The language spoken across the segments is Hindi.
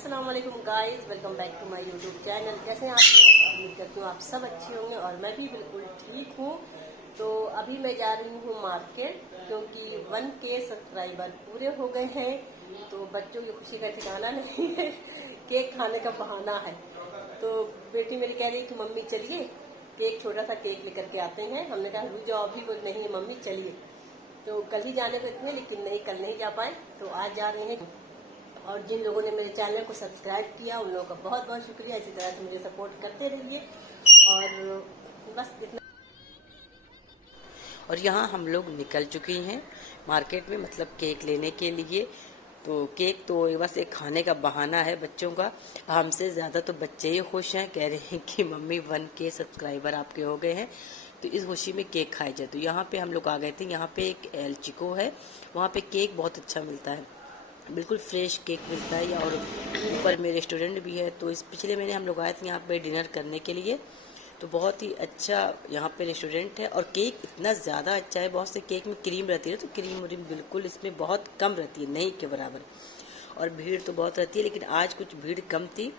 अस्सलाम वालेकुम guys, welcome back to my YouTube channel. कैसे हैं आप लोग? उम्मीद करती हूँ आप सब अच्छे होंगे और मैं भी बिल्कुल ठीक हूँ। तो अभी मैं जा रही हूँ मार्केट, क्योंकि 1K सब्सक्राइबर पूरे हो गए हैं। तो बच्चों की खुशी का ठिकाना नहीं है, केक खाने का बहाना है। तो बेटी मेरी कह रही थी मम्मी चलिए केक, छोटा सा केक लेकर के आते हैं। हमने कहा रुक जाओ अभी, बोल नहीं मम्मी चलिए। तो कल ही जाने को थे, लेकिन नहीं, कल नहीं जा पाए, तो आज जा रहे हैं। और जिन लोगों ने मेरे चैनल को सब्सक्राइब किया उन लोगों का बहुत बहुत शुक्रिया। इसी तरह से मुझे सपोर्ट करते रहिए। और बस इतना। और यहाँ हम लोग निकल चुके हैं मार्केट में, मतलब केक लेने के लिए। तो केक तो बस एक खाने का बहाना है बच्चों का। हमसे ज़्यादा तो बच्चे ही खुश हैं, कह रहे हैं कि मम्मी 1K सब्सक्राइबर आपके हो गए हैं, तो इस खुशी में केक खाए जाए। तो यहाँ पे हम लोग आ गए थे। यहाँ पे एक एल चिको है, वहाँ पे केक बहुत अच्छा मिलता है, बिल्कुल फ्रेश केक मिलता है। और ऊपर में रेस्टोरेंट भी है। तो इस पिछले महीने हम लोग आए थे यहाँ पे डिनर करने के लिए। तो बहुत ही अच्छा यहाँ पे रेस्टोरेंट है और केक इतना ज़्यादा अच्छा है। बहुत से केक में क्रीम रहती है, तो क्रीम व्रीम बिल्कुल इसमें बहुत कम रहती है, नहीं के बराबर। और भीड़ तो बहुत रहती है, लेकिन आज कुछ भीड़ कम थी।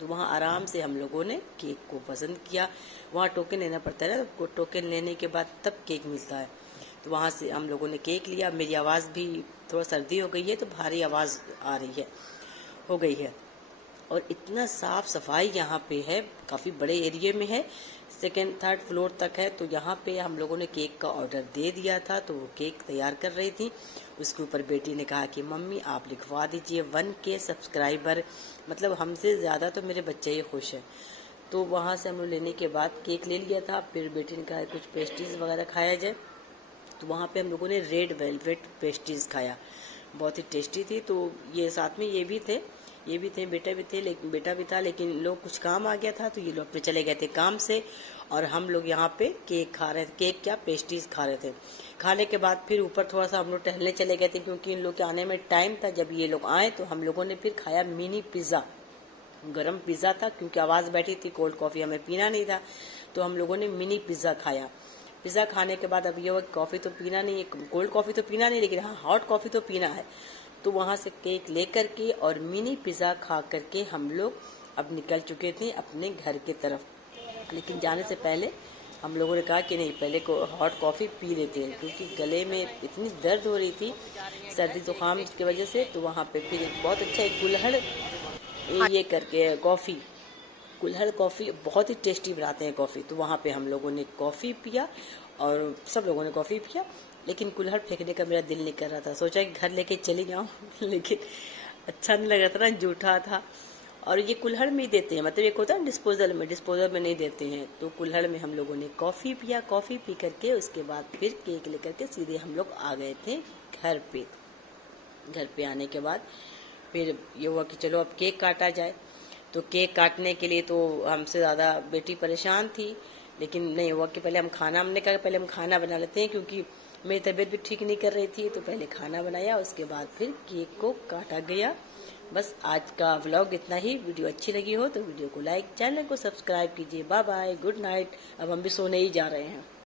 तो वहाँ आराम से हम लोगों ने केक को पसंद किया। वहाँ टोकन लेना पड़ता है ना, तो टोकन लेने के बाद तब केक मिलता है। तो वहाँ से हम लोगों ने केक लिया। मेरी आवाज़ भी थोड़ा सर्दी हो गई है, तो भारी आवाज़ आ रही है, हो गई है। और इतना साफ सफाई यहाँ पे है, काफ़ी बड़े एरिया में है, सेकेंड थर्ड फ्लोर तक है। तो यहाँ पे हम लोगों ने केक का ऑर्डर दे दिया था, तो वो केक तैयार कर रही थी। उसके ऊपर बेटी ने कहा कि मम्मी आप लिखवा दीजिए 1K सब्सक्राइबर, मतलब हमसे ज़्यादा तो मेरे बच्चे ही खुश हैं। तो वहाँ से हम लोग लेने के बाद केक ले लिया था। फिर बेटी ने कहा कुछ पेस्ट्रीज वगैरह खाया जाए, तो वहाँ पे हम लोगों ने रेड वेलवेट पेस्ट्रीज खाया, बहुत ही टेस्टी थी। तो ये साथ में ये भी थे, बेटा भी थे, लेकिन बेटा भी था, लेकिन लोग कुछ काम आ गया था तो ये लोग अपने चले गए थे काम से। और हम लोग यहाँ पे केक खा रहे थे, केक क्या पेस्ट्रीज खा रहे थे। खाने के बाद फिर ऊपर थोड़ा सा हम लोग टहलने चले गए थे, क्योंकि इन लोग के आने में टाइम था। जब ये लोग आए तो हम लोगों ने फिर खाया मिनी पिज़्ज़ा, गरम पिज़्ज़ा था, क्योंकि आवाज़ बैठी थी, कोल्ड कॉफ़ी हमें पीना नहीं था। तो हम लोगों ने मिनी पिज़्ज़ा खाया। पिज़्ज़ा खाने के बाद अब ये हुआ कॉफ़ी तो पीना नहीं है, कोल्ड कॉफ़ी तो पीना नहीं, लेकिन हाँ हॉट कॉफ़ी तो पीना है। तो वहाँ से केक ले करके और मिनी पिज़्ज़ा खा करके हम लोग अब निकल चुके थे अपने घर की तरफ। लेकिन जाने से पहले हम लोगों ने कहा कि नहीं, पहले को हॉट कॉफ़ी पी लेते हैं, क्योंकि गले में इतनी दर्द हो रही थी सर्दी जुकाम की वजह से। तो वहाँ पे फिर एक बहुत अच्छा एक कुल्हड़ ये करके कॉफ़ी, कुल्हड़ कॉफ़ी बहुत ही टेस्टी बनाते हैं कॉफ़ी। तो वहाँ पे हम लोगों ने कॉफ़ी पिया और सब लोगों ने कॉफ़ी पिया। लेकिन कुल्हड़ फेंकने का मेरा दिल नहीं कर रहा था, सोचा कि घर लेके चली जाऊँ लेकिन अच्छा नहीं लग रहा था ना, जूठा था। और ये कुल्हड़ में ही देते हैं, मतलब एक होता है डिस्पोजल में नहीं देते हैं। तो कुल्हड़ में हम लोगों ने कॉफ़ी पिया। कॉफ़ी पी करके उसके बाद फिर केक लेकर के सीधे हम लोग आ गए थे घर पे। घर पे आने के बाद फिर ये हुआ कि चलो अब केक काटा जाए। तो केक काटने के लिए तो हमसे ज़्यादा बेटी परेशान थी, लेकिन नहीं हुआ कि पहले हम खाना, हमने कहा पहले हम खाना बना लेते हैं, क्योंकि मेरी तबीयत भी ठीक नहीं कर रही थी। तो पहले खाना बनाया, उसके बाद फिर केक को काटा गया। बस आज का व्लॉग इतना ही। वीडियो अच्छी लगी हो तो वीडियो को लाइक, चैनल को सब्सक्राइब कीजिए। Bye bye, good night. अब हम भी सोने ही जा रहे हैं।